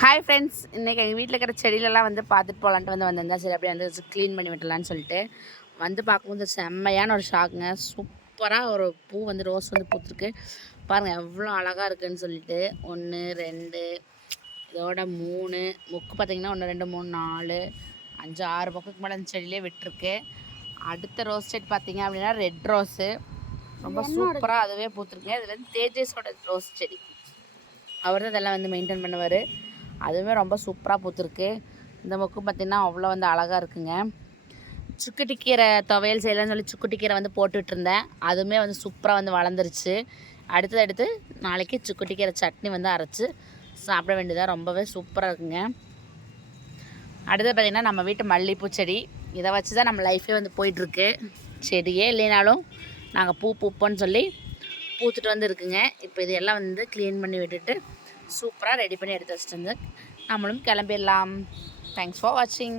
Hi friends இன்றைக்கி எங்கள் வீட்டில் இருக்கிற செடியிலலாம் வந்து பார்த்துட்டு போகலான்ட்டு வந்து வந்திருந்தேன். சரி அப்படியே வந்து க்ளீன் பண்ணி விட்டலான்னு சொல்லிட்டு. வந்து பார்க்கும்போது செம்மையான ஒரு ஷாக்குங்க சூப்பராக ஒரு பூ வந்து ரோஸ் வந்து பூத்துருக்கு. பாருங்கள் எவ்வளோ அழகாக இருக்குன்னு சொல்லிட்டு. ஒன்று ரெண்டு இதோட மூணு. முக்கு பார்த்தீங்கன்னா ஒன்று ரெண்டு மூணு நாலு அஞ்சு ஆறு பக்கத்துக்கு மேலே அந்த செடியிலே விட்டுருக்கு. அடுத்த ரோஸ் செடி பார்த்தீங்க அப்படின்னா ரெட் ரோஸு ரொம்ப சூப்பராக அதுவே பூத்துருக்குங்க இது வந்து தேஜஸோட ரோஸ் செடி. அவர் தான் இதெல்லாம் வந்து மெயின்டைன் பண்ணுவார். அதுவுமே ரொம்ப சூப்பராக பூத்துருக்கு. இந்த மொக்கு பார்த்திங்கன்னா அவ்வளோ வந்து அழகாக இருக்குங்க. சுக்குட்டி கீரை துவையல் செய்யலாம்னு சொல்லி சுக்குட்டி கீரை வந்து போட்டுட்டு இருந்தேன் அதுவுமே வந்து சூப்பராக வந்து வளர்ந்துருச்சு. அடுத்தது அடுத்து நாளைக்கு சுக்குட்டி கீரை சட்னி வந்து அரைச்சி சாப்பிட வேண்டியதாக ரொம்பவே சூப்பராக இருக்குங்க. அடுத்தது பார்த்திங்கன்னா நம்ம வீட்டு மல்லிகைப்பூ செடி. இதை வச்சு தான் நம்ம லைஃபே வந்து போயிட்டுருக்கு. செடியே இல்லைனாலும் நாங்கள் பூ பூப்போன்னு சொல்லி பூத்துட்டு வந்து இருக்குங்க. இப்போ இது எல்லாம் வந்து க்ளீன் பண்ணி விட்டுட்டு சூப்பராக ரெடி பண்ணி எடுத்து வச்சுட்டு நம்மளும் கிளம்பிடலாம். தேங்க்ஸ் ஃபார் வாட்சிங்